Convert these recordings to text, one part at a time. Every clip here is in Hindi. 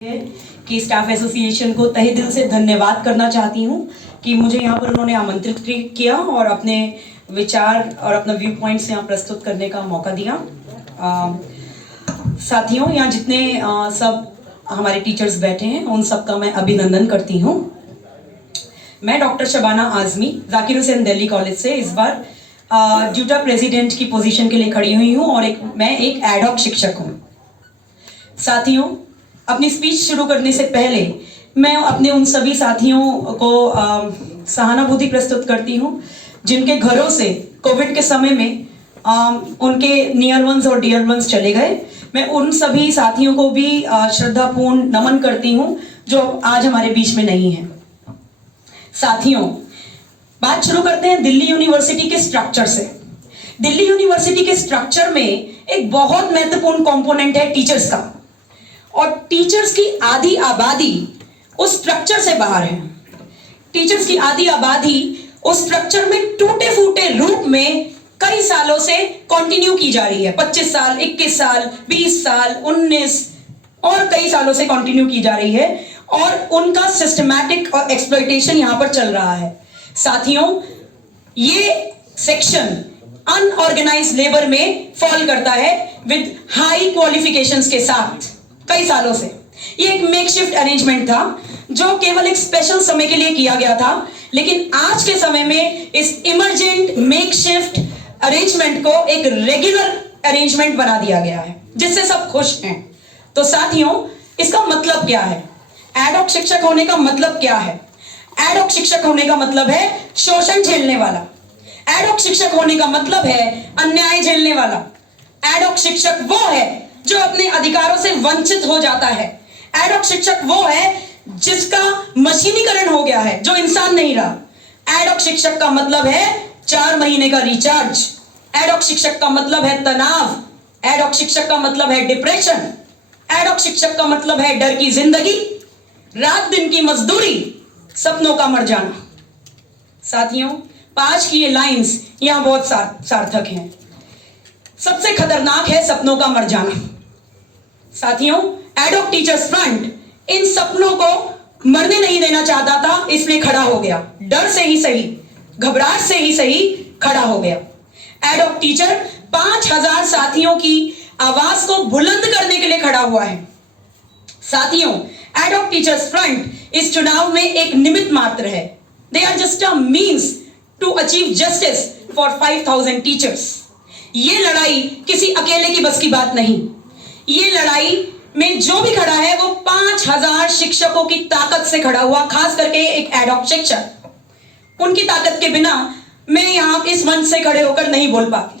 कि स्टाफ एसोसिएशन को तहे दिल से धन्यवाद करना चाहती हूँ कि मुझे यहाँ पर उन्होंने आमंत्रित किया और अपने विचार और अपना व्यू पॉइंट्स यहाँ प्रस्तुत करने का मौका दिया। साथियों, यहाँ जितने सब हमारे टीचर्स बैठे हैं उन सबका मैं अभिनंदन करती हूँ। मैं डॉक्टर शबाना आजमी जाकिर हुसैन दिल्ली कॉलेज से इस बार ड्यूटा प्रेसिडेंट की पोजीशन के लिए खड़ी हुई हूँ और मैं एक एडहॉक शिक्षक हूँ। साथियों, अपनी स्पीच शुरू करने से पहले मैं अपने उन सभी साथियों को सहानुभूति प्रस्तुत करती हूँ जिनके घरों से कोविड के समय में उनके नियर वंस और डियर वंस चले गए। मैं उन सभी साथियों को भी श्रद्धापूर्ण नमन करती हूँ जो आज हमारे बीच में नहीं है। साथियों, बात शुरू करते हैं दिल्ली यूनिवर्सिटी के स्ट्रक्चर से। दिल्ली यूनिवर्सिटी के स्ट्रक्चर में एक बहुत महत्वपूर्ण कंपोनेंट है टीचर्स का, और टीचर्स की आधी आबादी उस स्ट्रक्चर से बाहर है। टीचर्स की आधी आबादी उस स्ट्रक्चर में टूटे फूटे रूप में कई सालों से कंटिन्यू की जा रही है। 25 साल, 21 साल, 20 साल, 19 और कई सालों से कंटिन्यू की जा रही है और उनका सिस्टमैटिक और एक्सप्लॉयटेशन यहां पर चल रहा है। साथियों, ये सेक्शन अनऑर्गेनाइज्ड लेबर में फॉल करता है विद हाई क्वालिफिकेशंस के साथ। कई सालों से ये एक मेकशिफ्ट अरेंजमेंट था जो केवल एक स्पेशल समय के लिए किया गया था, लेकिन आज के समय में इस इमरजेंट मेकशिफ्ट अरेंजमेंट को एक रेगुलर अरेंजमेंट बना दिया गया है जिससे सब खुश हैं। तो साथियों, इसका मतलब क्या है? एडहॉक शिक्षक होने का मतलब क्या है? एडहॉक शिक्षक होने का मतलब है शोषण झेलने वाला। एडहॉक शिक्षक होने का मतलब है अन्याय झेलने वाला। एडहॉक शिक्षक वो है जो अपने अधिकारों से वंचित हो जाता है। एडहॉक शिक्षक वो है जिसका मशीनीकरण हो गया है, जो इंसान नहीं रहा। एडहॉक शिक्षक का मतलब है 4 महीने का रिचार्ज। एडहॉक शिक्षक का मतलब है तनाव। एडहॉक शिक्षक का मतलब है डिप्रेशन। एडहॉक शिक्षक का मतलब है डर की जिंदगी, रात दिन की मजदूरी, सपनों का मर जाना। साथियों, 5 की ये लाइंस यहां बहुत सार्थक हैं। सबसे खतरनाक है सपनों का मर जाना। साथियों, एडहॉक टीचर्स फ्रंट इन सपनों को मरने नहीं देना चाहता था, इसलिए खड़ा हो गया। डर से ही सही, घबराहट से ही सही खड़ा हो गया। एडहॉक टीचर 5000 साथियों की आवाज को बुलंद करने के लिए खड़ा हुआ है। साथियों, एडहॉक टीचर्स फ्रंट इस चुनाव में एक निमित्त मात्र है। They are just a means to achieve justice for 5000 teachers. ये लड़ाई किसी अकेले की बस की बात नहीं। ये लड़ाई में जो भी खड़ा है वो 5000 शिक्षकों की ताकत से खड़ा हुआ, खास करके एक एडहॉक शिक्षक। उनकी ताकत के बिना मैं यहां इस मंच से खड़े होकर नहीं बोल पाती।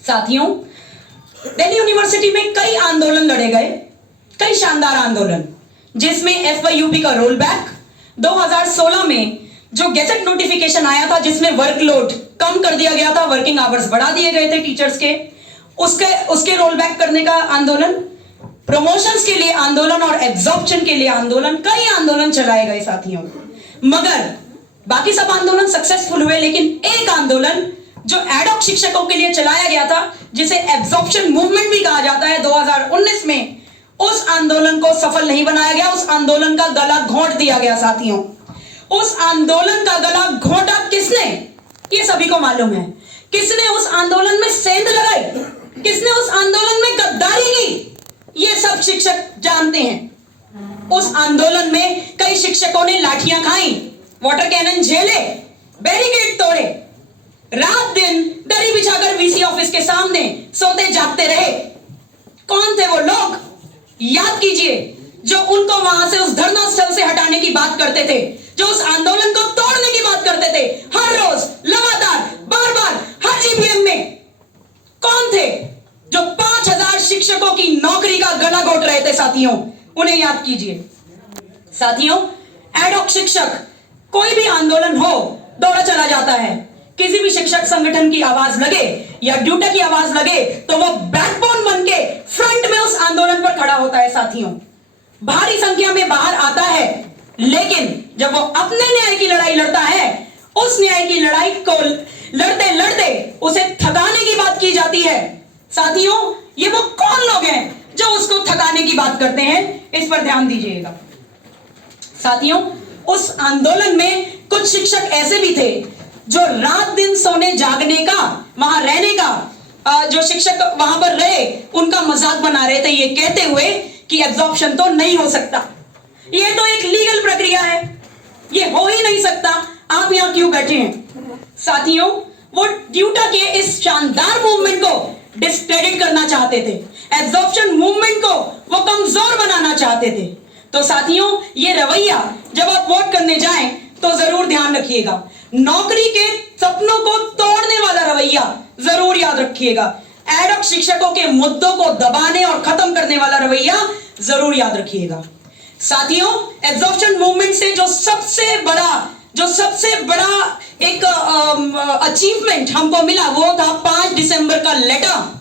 साथियों, दिल्ली यूनिवर्सिटी में कई आंदोलन लड़े गए, कई शानदार आंदोलन, जिसमें FYUP का रोल बैक, 2016 में जो गेजेट नोटिफिकेशन आया था जिसमें वर्कलोड कम कर दिया गया था, वर्किंग आवर्स बढ़ा दिए गए थे टीचर्स के, उसके रोल बैक करने का आंदोलन, प्रमोशंस के लिए आंदोलन और एब्जॉर्प्शन के लिए आंदोलन, कई आंदोलन चलाए गए साथियों। मगर बाकी सब आंदोलन सक्सेसफुल हुए, लेकिन एक आंदोलन जो एडहॉक शिक्षकों के लिए चलाया गया था, जिसे एब्जॉर्प्शन मूवमेंट भी कहा जाता है, 2019 में उस आंदोलन को सफल नहीं बनाया गया। उस आंदोलन का गला घोंट दिया गया साथियों। उस आंदोलन का गला घोंटा किसने? ये सभी को मालूम है। किसने उस आंदोलन में सेंध लगाई, किसने उस आंदोलन में गद्दारी की, ये सब शिक्षक जानते हैं। उस आंदोलन में कई शिक्षकों ने लाठियां खाई, वाटर कैनन झेले, बैरिकेड तोड़े, रात दिन दरी बिछाकर VC ऑफिस के सामने सोते जागते रहे। कौन थे वो लोग? याद कीजिए, जो उनको वहां से उस धरना स्थल से हटाने की बात करते थे, जो उस आंदोलन को तोड़ने की बात करते थे, हर रोज, लगातार, बार बार, हर GPM में। कौन थे जो 5000 शिक्षकों की नौकरी का गला घोट रहे थे साथियों? उन्हें याद कीजिए। साथियों, एडहॉक शिक्षक कोई भी आंदोलन हो दौड़ा चला जाता है। किसी भी शिक्षक संगठन की आवाज लगे या ड्यूटा की आवाज लगे तो वो बैकबोन बनके फ्रंट में उस आंदोलन पर खड़ा होता है साथियों। भारी संख्या में बाहर आता है, लेकिन जब वो अपने न्याय की लड़ाई लड़ता है, उस न्याय की लड़ाई को लड़ते लड़ते उसे थकाने की बात की जाती है। साथियों, ये वो कौन लोग हैं जो उसको थकाने की बात करते हैं? इस पर ध्यान दीजिएगा। साथियों, उस आंदोलन में कुछ शिक्षक ऐसे भी थे जो रात दिन सोने जागने का, वहां रहने का, जो शिक्षक वहां पर रहे उनका मजाक बना रहे थे, ये कहते हुए कि एब्जॉर्प्शन तो नहीं हो सकता, ये तो एक लीगल प्रक्रिया है, ये हो ही नहीं सकता, आप यहां क्यों बैठे हैं। साथियों, वो ड्यूटा के इस शानदार मूवमेंट को डिस्क्रेडिट करना चाहते थे, एब्जॉर्प्शन मूवमेंट को वो कमजोर बनाना चाहते थे। तो साथियों, ये रवैया जब आप वोट करने जाएं तो जरूर ध्यान रखिएगा, नौकरी के सपनों को तोड़ने वाला रवैया जरूर याद रखिएगा, एडहॉक शिक्षकों के मुद्दों को दबाने और खत्म करने वाला रवैया जरूर याद रखिएगा। साथियों, एब्जॉर्प्शन मूवमेंट से जो सबसे बड़ा एक अचीवमेंट हमको मिला वो था 5 दिसंबर का लेटर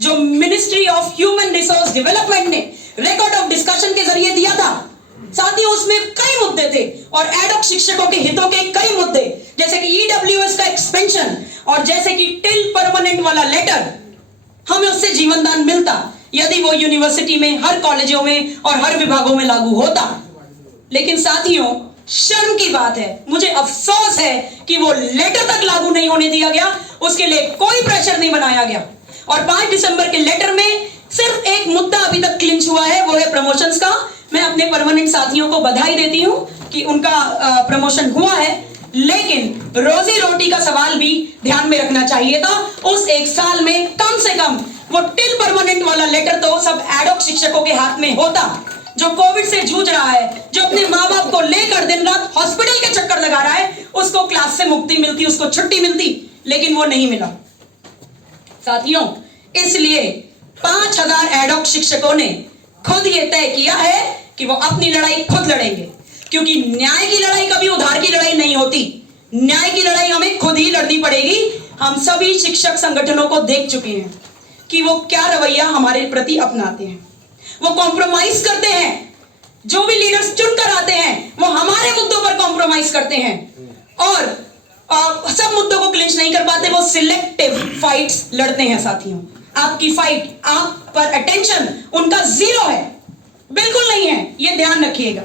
जो ministry of human resource development ने रिकॉर्ड ऑफ डिस्कशन के जरिए दिया था। साथियों, उसमें कई मुद्दे थे और एडहॉक शिक्षकों के हितों के कई मुद्दे, जैसे कि ईडब्ल्यूएस का एक्सपेंशन और जैसे कि टिल परमानेंट वाला लेटर, हमें उससे जीवन दान मिलता यदि वो यूनिवर्सिटी में, हर कॉलेजों में और हर विभागों में लागू होता। लेकिन साथियों, शर्म की बात है, मुझे अफसोस है कि वो लेटर तक लागू नहीं होने दिया गया, उसके लिए कोई प्रेशर नहीं बनाया गया। और 5 दिसंबर के लेटर में सिर्फ एक मुद्दा अभी तक क्लिंच हुआ है, वो है प्रमोशंस का। मैं अपने परमानेंट साथियों को बधाई देती हूं कि उनका प्रमोशन हुआ है, लेकिन रोजी रोटी का सवाल भी ध्यान में रखना चाहिए था। उस एक साल में कम से कम वो टिल परमानेंट वाला लेटर तो सब एडहॉक शिक्षकों के हाथ में होता, जो कोविड से जूझ रहा है, जो अपने माँ बाप को लेकर दिन रात हॉस्पिटल के चक्कर लगा रहा है, उसको क्लास से मुक्ति मिलती, उसको छुट्टी मिलती, लेकिन वो नहीं मिला। साथियों, इसलिए 5000 एडहॉक शिक्षकों ने खुद ये तय किया है कि वो अपनी लड़ाई खुद लड़ेंगे, क्योंकि न्याय की लड़ाई कभी उधार की लड़ाई नहीं होती, न्याय की लड़ाई हमें खुद ही लड़नी पड़ेगी। हम सभी शिक्षक संगठनों को देख चुके हैं कि वो क्या रवैया हमारे प्रति अपनाते हैं, वो कॉम्प्रोमाइज करते हैं, जो भी लीडर्स चुनकर आते हैं वो हमारे मुद्दों पर कॉम्प्रोमाइज करते हैं और सब मुद्दों को क्लिंच नहीं कर पाते, वो सिलेक्टिव फाइट्स लड़ते हैं। साथियों, आपकी फाइट, आप पर अटेंशन उनका जीरो है, बिल्कुल नहीं है, ये ध्यान रखिएगा।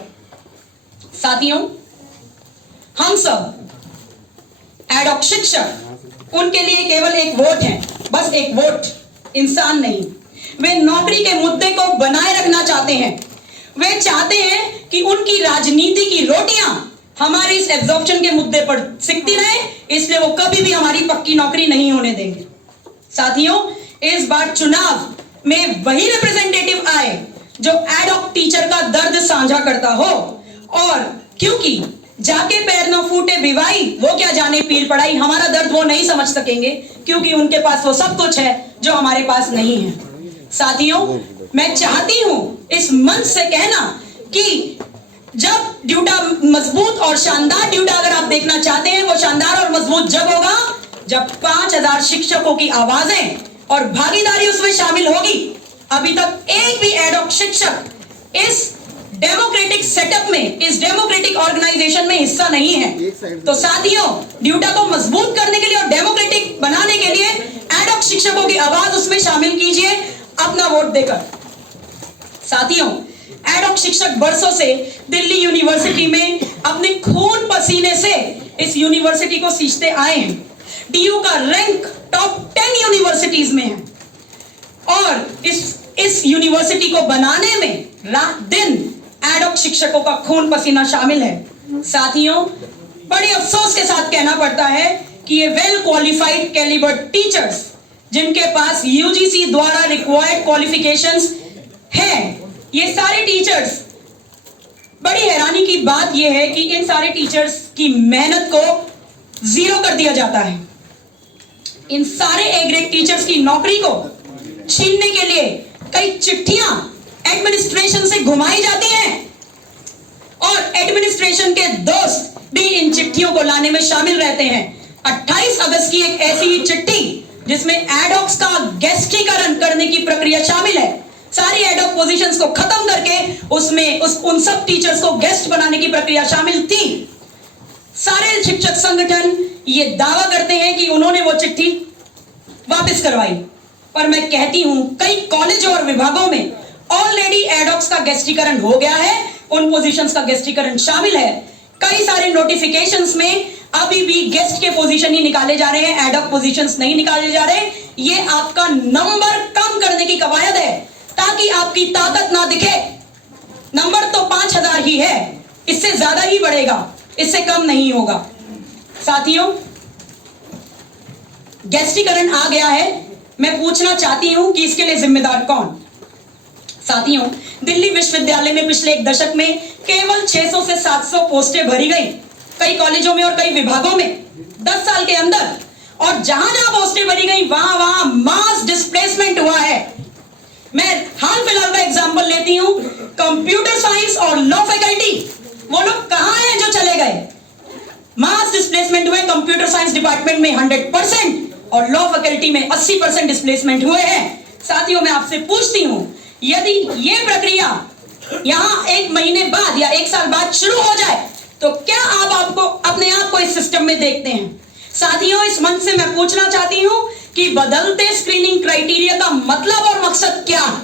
साथियों, हम सब एडहॉक शिक्षक, उनके लिए केवल एक वोट है, बस एक वोट, इंसान नहीं। वे नौकरी के मुद्दे को बनाए रखना चाहते हैं, वे चाहते हैं कि उनकी राजनीति की रोटियां हमारे इस एब्जॉर्प्शन के मुद्दे पर सिकती रहे, इसलिए वो कभी भी हमारी पक्की नौकरी नहीं होने देंगे। साथियों, इस बार चुनाव में वही रिप्रेजेंटेटिव आए जो एडहॉक टीचर का दर्द साझा करता हो, और क्योंकि जाके पैर न फूटे भिवाई, वो क्या जाने पीर पड़ाई, हमारा दर्द वो नहीं समझ सकेंगे क्योंकि उनके पास वो सब कुछ है जो हमारे पास नहीं है। साथियों, मैं चाहती हूं इस मंच से कहना कि जब ड्यूटा मजबूत और शानदार ड्यूटा अगर आप देखना चाहते हैं, वो शानदार और मजबूत जब होगा जब 5000 शिक्षकों की आवाजें और भागीदारी उसमें शामिल होगी। अभी तक एक भी एडहॉक शिक्षक इस डेमोक्रेटिक सेटअप में, इस डेमोक्रेटिक ऑर्गेनाइजेशन में हिस्सा नहीं है। तो साथियों, ड्यूटा को मजबूत करने के लिए और डेमोक्रेटिक बनाने के लिए एडहॉक शिक्षकों की आवाज उसमें शामिल कीजिए अपना वोट देकर। साथियों, एडहॉक शिक्षक बरसों से दिल्ली यूनिवर्सिटी में अपने खून पसीने से इस यूनिवर्सिटी को सींचते आए हैं। डीयू का रैंक टॉप 10 यूनिवर्सिटीज में है और इस यूनिवर्सिटी को बनाने में रात दिन एडहॉक शिक्षकों का खून पसीना शामिल है। साथियों, बड़े अफसोस के साथ कहना पड़ता है कि ये वेल क्वालिफाइड कैलिबर्ड टीचर्स, जिनके पास यूजीसी द्वारा रिक्वायर्ड क्वालिफिकेशंस हैं, ये सारे टीचर्स, बड़ी हैरानी की बात यह है कि इन सारे टीचर्स की मेहनत को जीरो कर दिया जाता है। इन सारे ए ग्रेड टीचर्स की नौकरी को छीनने के लिए कई चिट्ठियां एडमिनिस्ट्रेशन से घुमाई जाती हैं और एडमिनिस्ट्रेशन के दोस्त भी इन चिट्ठियों को लाने में शामिल रहते हैं। 28 अगस्त की एक ऐसी ही चिट्ठी जिसमें एडहॉक्स का गेस्टीकरण करने की प्रक्रिया शामिल है, सारी एडहॉक पोजीशंस को खत्म करके उसमें उन सब टीचर्स को गेस्ट बनाने की प्रक्रिया शामिल थी। सारे शिक्षक संगठन ये दावा करते हैं कि उन्होंने वो चिट्ठी वापस करवाई, पर मैं कहती हूं कई कॉलेजों और विभागों में ऑलरेडी एडॉक्स का गेस्टीकरण हो गया है, उन पोजीशंस का गेस्टीकरण शामिल है। कई सारे नोटिफिकेशंस में अभी भी गेस्ट के पोजीशन ही निकाले जा रहे हैं, एडॉक पोजीशंस नहीं निकाले जा रहे। ये आपका नंबर कम करने की कवायद है ताकि आपकी ताकत ना दिखे। नंबर तो 5000 ही है, इससे ज्यादा ही बढ़ेगा, इससे कम नहीं होगा। साथियों, गेस्टीकरण आ गया है, मैं पूछना चाहती हूं कि इसके लिए जिम्मेदार कौन। साथियों, दिल्ली विश्वविद्यालय में पिछले एक दशक में केवल 600 से 700 पोस्टें भरी गई, कई कॉलेजों में और कई विभागों में 10 साल के अंदर। और जहां जहां पोस्टें भरी गई वहां वहां मास डिस्प्लेसमेंट हुआ है। मैं हाल फिलहाल का एग्जांपल लेती हूं, कंप्यूटर साइंस और लॉ फैकल्टी, वो लोग कहां हैं जो चले गए। मास डिस्प्लेसमेंट हुए कंप्यूटर साइंस डिपार्टमेंट में 100% और लॉ फैकल्टी में 80% डिस्प्लेसमेंट हुए हैं। साथियों, मैं आपसे पूछती हूं, यदि ये प्रक्रिया यहां 1 महीने बाद या 1 साल बाद शुरू हो जाए तो क्या आप आपको अपने आप को इस सिस्टम में देखते हैं। साथियों, इस मंच से मैं पूछना चाहती हूं कि बदलते स्क्रीनिंग क्राइटेरिया का मतलब और मकसद क्या है।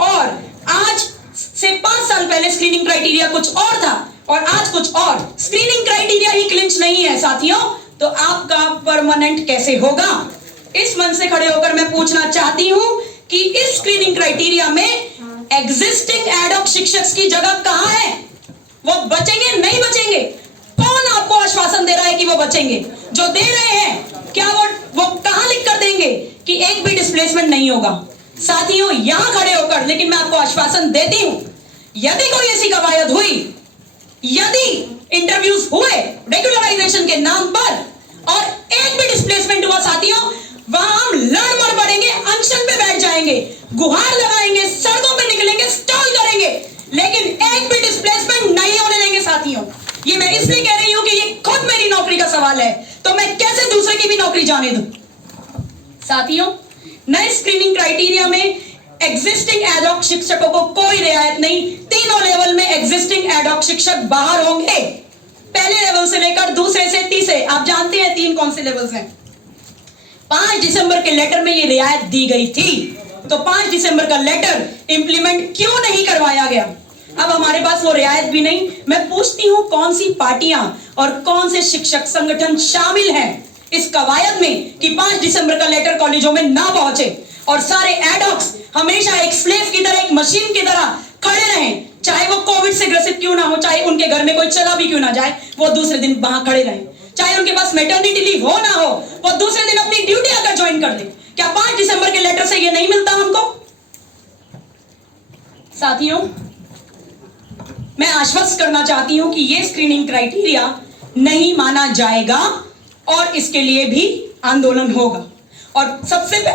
और आज से 5 साल पहले स्क्रीनिंग क्राइटेरिया कुछ और था और आज कुछ और। स्क्रीनिंग क्राइटेरिया ही क्लिंच नहीं है साथियों, तो आपका परमानेंट कैसे होगा। इस मंच से खड़े होकर मैं पूछना चाहती हूं कि इस स्क्रीनिंग क्राइटेरिया में एग्जिस्टिंग एडॉक शिक्षक की जगह कहां है। वो बचेंगे नहीं बचेंगे, कौन आपको आश्वासन दे रहा है कि वो बचेंगे। जो दे रहे हैं क्या वो कहां लिख कर देंगे कि एक भी डिस्प्लेसमेंट नहीं होगा। साथियों, यहां खड़े होकर लेकिन मैं आपको आश्वासन देती हूं, यदि कोई ऐसी कवायद हुई, यदि इंटरव्यूज हुए रेगुलराइजेशन के नाम पर और एक भी डिस्प्लेसमेंट हुआ, साथियों वहां हम लड़ मर पड़ेंगे, अनशन पे बैठ जाएंगे, गुहार लगाएंगे, सड़कों पे निकलेंगे, स्टॉल करेंगे, लेकिन एक भी डिस्प्लेसमेंट नहीं होने देंगे। साथियों, ये मैं इसलिए कह रही हूं कि ये खुद मेरी नौकरी का सवाल है, तो मैं कैसे दूसरे की भी नौकरी जाने दूं। साथियों, नए स्क्रीनिंग क्राइटेरिया में एग्जिस्टिंग एडॉक शिक्षकों को कोई रियायत नहीं। तीनों लेवल में एग्जिस्टिंग एडॉक शिक्षक बाहर होंगे, पहले लेवल से लेकर दूसरे से तीसरे। आप जानते हैं 3 कौन से लेवल्स हैं। 5 दिसंबर के लेटर में ये रियायत दी गई थी, तो 5 दिसंबर का लेटर इंप्लीमेंट क्यों नहीं करवाया गया। अब हमारे पास वो रियायत भी नहीं। मैं पूछती हूं, कौन सी पार्टियां और कौन से शिक्षक संगठन शामिल हैं इस कवायद में कि 5 दिसंबर का लेटर कॉलेजों में ना पहुंचे और सारे एडॉक्स हमेशा एक स्लेव की तरह, एक मशीन की तरह खड़े रहें, चाहे वो कोविड से ग्रसित क्यों ना हो, चाहे उनके घर में कोई चला भी क्यों ना जाए, वो दूसरे दिन वहां खड़े रहें, चाहे उनके पास मैटरनिटी लीव हो ना हो, वो दूसरे दिन अपनी ड्यूटी आकर ज्वाइन कर ले। क्या 5 दिसंबर के लेटर से ये नहीं मिलता हमको। साथियों, मैं आश्वस्त करना चाहती हूं कि ये स्क्रीनिंग क्राइटेरिया नहीं माना जाएगा और इसके लिए भी आंदोलन होगा। और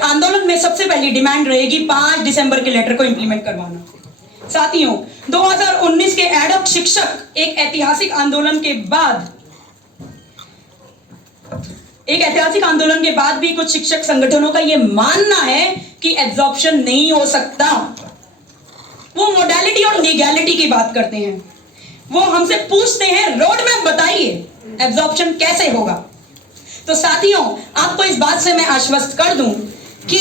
आंदोलन में सबसे पहली डिमांड रहेगी 5 दिसंबर के लेटर को इंप्लीमेंट करवाना। साथियों, 2019 के एडॉक शिक्षक एक ऐतिहासिक आंदोलन के बाद भी कुछ शिक्षक संगठनों का यह मानना है कि एब्जॉर्प्शन नहीं हो सकता। वो मोडालिटी और लीगैलिटी की बात करते हैं, वो हमसे पूछते हैं रोड मैप बताइए एब्जॉर्प्शन कैसे होगा। तो साथियों, आपको इस बात से मैं आश्वस्त कर दूं कि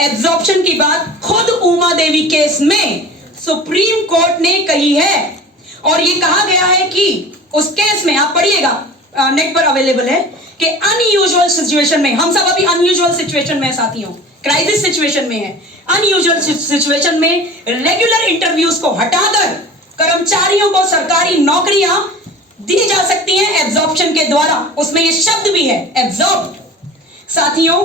एब्जॉर्प्शन की बात खुद उमा देवी केस में सुप्रीम कोर्ट ने कही है और ये कहा गया है कि उस केस में, आप पढ़िएगा, नेट पर अवेलेबल है, कि अनयूजुअल सिचुएशन में, हम सब अभी अनयूजुअल सिचुएशन में साथियों, क्राइसिस सिचुएशन में है, अनयूजुअल सिचुएशन में रेगुलर इंटरव्यूज को हटाकर कर्मचारियों को सरकारी नौकरियां दी जा सकती हैं एब्जॉर्प्शन के द्वारा। उसमें ये शब्द भी है, एब्जॉर्ब। साथियों,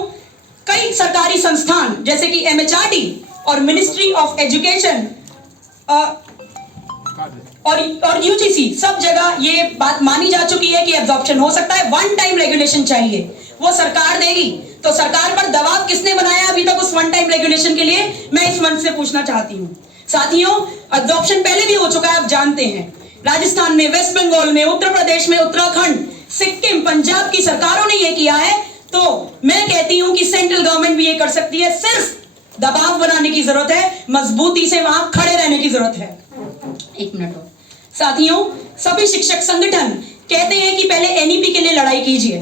कई सरकारी संस्थान जैसे कि MHRD और मिनिस्ट्री ऑफ एजुकेशन और UGC, सब जगह ये बात मानी जा चुकी है कि एब्जॉर्प्शन हो सकता है। 1 टाइम रेगुलेशन चाहिए, वो सरकार देगी। तो सरकार पर दबाव किसने बनाया अभी तक उस 1 टाइम रेगुलेशन के लिए, मैं इस मंच से पूछना चाहती हूं। साथियों, एब्जॉर्प्शन पहले भी हो चुका है, आप जानते हैं, राजस्थान में, वेस्ट बंगाल में, उत्तर प्रदेश में, उत्तराखंड, सिक्किम, पंजाब की सरकारों ने यह किया है। तो मैं कहती हूं कि सेंट्रल गवर्नमेंट भी ये कर सकती है, सिर्फ दबाव बनाने की जरूरत है, मजबूती से वहां खड़े रहने की जरूरत है। 1 मिनट और। साथियों, सभी शिक्षक संगठन कहते हैं कि पहले NEP के लिए लड़ाई कीजिए।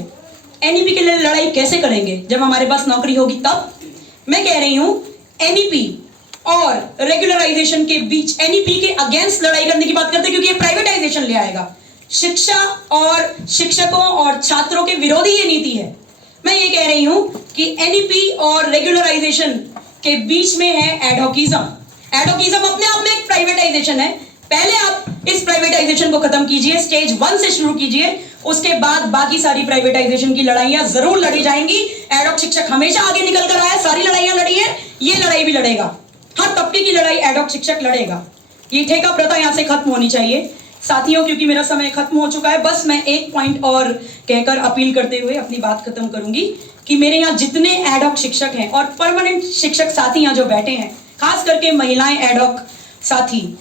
NEP के लिए लड़ाई कैसे करेंगे जब हमारे पास नौकरी होगी तब। मैं कह रही हूं NEP और रेगुलराइजेशन के बीच, एनईपी के अगेंस्ट लड़ाई करने की बात करते हैं, क्योंकि ये प्राइवेटाइजेशन ले आएगा। शिक्षा और शिक्षकों और छात्रों के विरोधी ये नीति है। मैं ये कह रही हूं कि एनईपी और रेगुलराइजेशन के बीच में है एडहॉकिज्म। एडहॉकिज्म अपने आप में एक प्राइवेटाइजेशन है। पहले आप इस प्राइवेटाइजेशन को खत्म कीजिए, स्टेज 1 से शुरू कीजिए, उसके बाद बाकी सारी प्राइवेटाइजेशन की लड़ाइयां जरूर लड़ी जाएंगी। एडहॉक शिक्षक हमेशा आगे निकल कर आया, सारी लड़ाइयां लड़ी है, ये लड़ाई भी लड़ेगा। हर तबके की लड़ाई एडहॉक शिक्षक लड़ेगा। ये ठेका प्रथा यहां से खत्म होनी चाहिए। साथियों, क्योंकि मेरा समय खत्म हो चुका है, बस मैं एक पॉइंट और कहकर अपील करते हुए अपनी बात खत्म करूंगी कि मेरे यहाँ जितने एडहॉक शिक्षक हैं और परमानेंट शिक्षक साथी यहाँ जो बैठे हैं, खास करके महिलाएं एडहॉक साथी,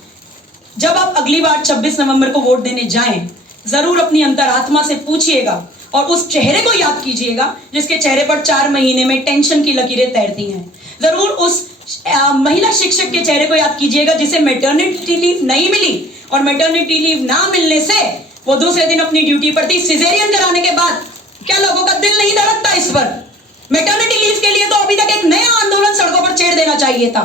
जब आप अगली बार 26 नवंबर को वोट देने जाएं, जरूर अपनी अंतरात्मा से पूछिएगा और उस चेहरे को याद कीजिएगा जिसके चेहरे पर 4 महीने में टेंशन की लकीरें तैरती हैं। जरूर उस महिला शिक्षक के चेहरे को याद कीजिएगा जिसे मैटरनिटी लीव नहीं मिली, और मैटरनिटी लीव ना मिलने से वो दूसरे दिन अपनी ड्यूटी पर थी। सिजेरियन कराने के बाद क्या लोगों का दिल नहीं धड़कता इस पर? मैटरनिटी लीव के लिए तो अभी तक एक नया आंदोलन सड़कों पर छेड़ देना चाहिए था।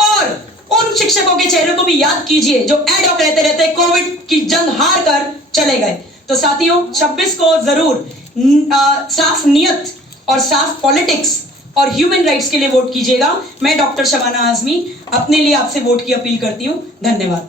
और उन शिक्षकों के चेहरे को भी याद कीजिए जो एडहॉक रहते रहते कोविड की जंग हार कर चले गए। तो साथियों, 26 को जरूर साफ नियत और साफ पॉलिटिक्स और ह्यूमन राइट्स के लिए वोट कीजिएगा। मैं डॉक्टर शबाना आजमी अपने लिए आपसे वोट की अपील करती हूं। धन्यवाद।